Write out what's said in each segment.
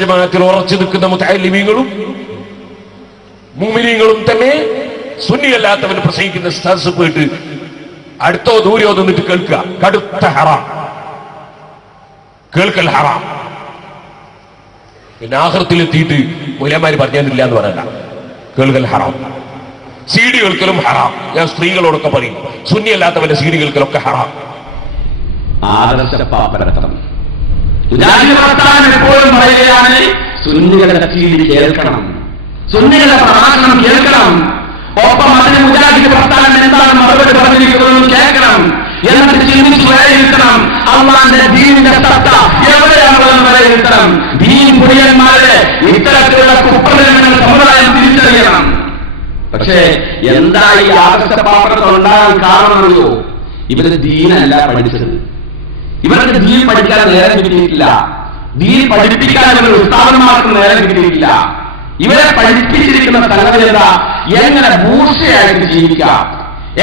ജമാഅത്തിൽ ഉറച്ചു നിൽക്കുന്ന മുതഅല്ലിമീങ്ങളും മുഅ്മിനീങ്ങളും തന്നെ സുന്നിയല്ലാത്തവൻ പ്രസംഗിക്കുന്ന സദസ്സ് പോയിട്ട് അടുത്തോ ദൂരെയോ നിന്നിട്ട് കേൾക്കുക, കടുത്ത ഹറാം, കേൾക്കൽ ഹറാം. പിന്നെ ആഖിറത്തിലെത്തിയിട്ട് ഉലമാര് പറഞ്ഞില്ല എന്ന് പറയണ്ട, കേൾക്കൽ ഹറാം. CD കേൾക്കലും ഹറാം. ഞാൻ സ്ത്രീകളോടൊക്കെ പറയും, സുന്നിയല്ലാത്തവന്റെ CD കേൾക്കലൊക്കെ ഹറാം. എപ്പോഴും പറയുകയാണ്, സുന്നികളുടെ CD കേൾക്കണം, സുന്നികളുടെ പ്രഭാഷണം കേൾക്കണം, ഒപ്പം അതിന് മുജാഹിദ് പ്രസ്ഥാനം എന്താണ് മറുപടി പറഞ്ഞിരിക്കുന്നതെന്ന് കേൾക്കണം, എന്നിട്ട് ചിന്തിച്ച് വിലയിരുത്തണം. അള്ളാന്റെ ദീനിന്റെ സത്ത എവിടെയാണെന്ന് വിലയിരുത്തണം. ദീൻ പുരിയന്മാരുടെ ഇത്തരത്തിലുള്ള കുപ്രചരണങ്ങൾ സമുദായം തിരിച്ചറിയണം. പക്ഷേ എന്താ ഈ ആദർശപാത്രത്തിൽ ഉണ്ടാകാൻ കാരണമെന്നോ, ഇവര് ദീനല്ല പഠിച്ചത്. ഇവർക്ക് ദീൻ പഠിക്കാൻ നേരം കിട്ടിയിട്ടില്ല. ദീൻ പഠിപ്പിക്കാൻ ഇവർ ഉസ്താദന്മാർക്ക് നേരം കിട്ടിയിട്ടില്ല. ഇവരെ പഠിപ്പിച്ചിരിക്കുന്ന സംഗതി എന്താ? എങ്ങനെ ബൂർഷയായിട്ട് ജീവിക്കാം,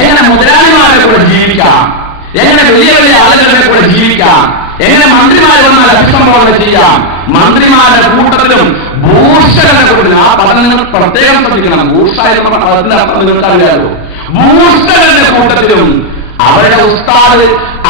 എങ്ങനെ മുതലാളിമാരെ കൂടെ ജീവിക്കാം, എങ്ങനെ വലിയ വലിയ ആളുകളെ കൂടെ ജീവിക്കാം, എങ്ങനെ മന്ത്രിമാരെ വന്നാൽ അഭിസംബോധന ചെയ്യാം. മന്ത്രിമാരുടെ കൂട്ടത്തിലും ബൂർഷകളുടെ കൂട്ടത്തിലും, ആ പഠനങ്ങൾ പ്രത്യേകം ശ്രദ്ധിക്കണം. ബൂർഷ എന്ന പദത്തിന്റെ അർത്ഥം നിങ്ങൾക്കറിയാലോ. ബൂർഷകളുടെ കൂട്ടത്തിലും അവരുടെ ഉസ്താദ്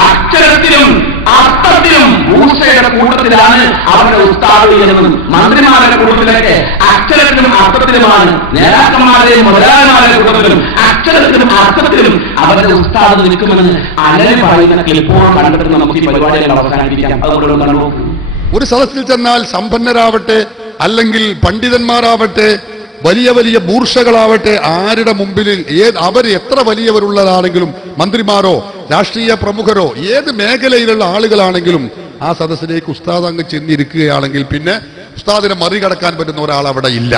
അക്ഷരത്തിലും അർത്ഥത്തിലും ബൂർഷയുടെ കൂട്ടത്തിലാണ് അവരുടെ ഉസ്താദ് എന്നും, മന്ത്രിമാരുടെ കൂട്ടത്തിലൊക്കെ അക്ഷരത്തിലും അർത്ഥത്തിലുമാണ്. നേതാക്കന്മാരെയും മുതലാളിമാരുടെ കൂട്ടത്തിലും അക്ഷരത്തിലും അർത്ഥത്തിലും അവരുടെ ഉസ്താദ് നിൽക്കുമെന്ന് അലരി പറയുന്ന ക്ലിപ്പോഴും കണ്ടിട്ട് നമുക്ക് ഈ പരിപാടികൾ അവസാനിപ്പിക്കാം. അതുകൊണ്ട് കണ്ടു. ഒരു സദസ്സിൽ ചെന്നാൽ സമ്പന്നരാവട്ടെ അല്ലെങ്കിൽ പണ്ഡിതന്മാരാവട്ടെ വലിയ വലിയ ബൂർഷകളാവട്ടെ, ആരുടെ മുമ്പിൽ അവർ എത്ര വലിയവരുള്ളതാണെങ്കിലും, മന്ത്രിമാരോ രാഷ്ട്രീയ പ്രമുഖരോ ഏത് മേഖലയിലുള്ള ആളുകളാണെങ്കിലും, ആ സദസ്സിലേക്ക് ഉസ്താദ് അങ്ങ് ചെന്നിരിക്കുകയാണെങ്കിൽ പിന്നെ ഉസ്താദിനെ മറികടക്കാൻ പറ്റുന്ന ഒരാൾ അവിടെ ഇല്ല.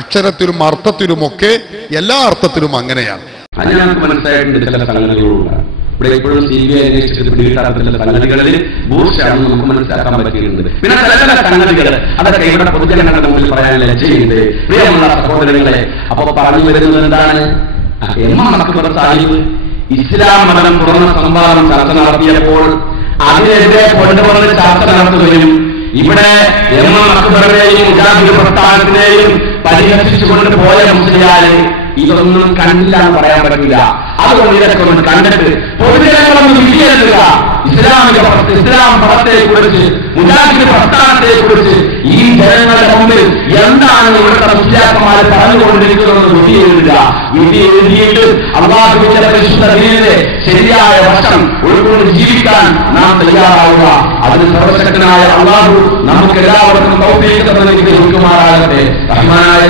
അക്ഷരത്തിലും അർത്ഥത്തിലുമൊക്കെ എല്ലാ അർത്ഥത്തിലും അങ്ങനെയാണ്. ഞങ്ങൾക്ക് മനസ്സിലായിട്ടുണ്ട് ചില സംഗതികളുണ്ട്. ഇവിടെ എപ്പോഴും CBI അന്വേഷിച്ചിട്ട് പിടികിട്ടാത്ത ചില സംഗതികളിൽ ബൂർഷയാണെന്ന് നമുക്ക് മനസ്സിലാക്കാൻ പറ്റിയിട്ടുണ്ട്. പിന്നെ ചില ചില സംഗതികൾ അതൊക്കെ ഇവിടെ പൊതുജനങ്ങളുടെ മുമ്പിൽ പറയാൻ ലജ്ജയുണ്ട്. പ്രിയമുള്ള സഹോദരങ്ങളെ, അപ്പൊ പറഞ്ഞു വരുന്നത് എന്താണ്? സാഹിബ് ഇസ്ലാം മതം തുറന്ന സംവാദം ചർച്ച നടത്തിയപ്പോൾ അതിനെതിരെ കൊണ്ടുവന്ന് ചർച്ച നടത്തുകയും ഇവിടെ അക്ബറിനെയും മുജാഹിദ് പ്രസ്ഥാനത്തിനെയും പരിഹസിച്ചുകൊണ്ട് പോയ മുസ്ലിയാര് ഇതൊന്നും കണ്ടില്ല എന്ന് പറയാൻ പറ്റില്ല. അതുകൊണ്ട് ഇതൊക്കെ ഒന്ന് കണ്ടിട്ട് പൊതുജനങ്ങളൊന്ന് വിധിയെഴുതുക. ഇസ്ലാം മതത്തെക്കുറിച്ച്, മുജാഹിദ് പ്രസ്ഥാനത്തെക്കുറിച്ച് ഈ ജനങ്ങളുടെ മുമ്പിൽ എന്താണ് ഇവിടുത്തെ മുസ്ലിയാക്കന്മാർ പറഞ്ഞുകൊണ്ടിരിക്കുന്നതെന്ന് വിധിയെഴുതുക. വിധി എഴുതിയിട്ട് അല്ലാഹുവിന്റെ പരിശുദ്ധ ദീനിന്റെ ശരിയായ വശം ഉൾക്കൊണ്ട് ജീവിക്കാൻ നാം തയ്യാറാവുക. അതിന് സർവശക്തനായ അല്ലാഹു നമുക്ക് എല്ലാവർക്കും തൗഫീഖ് തന്നതിന് ഹുക്കുമാറാകട്ടെ. റഹ്മാനായ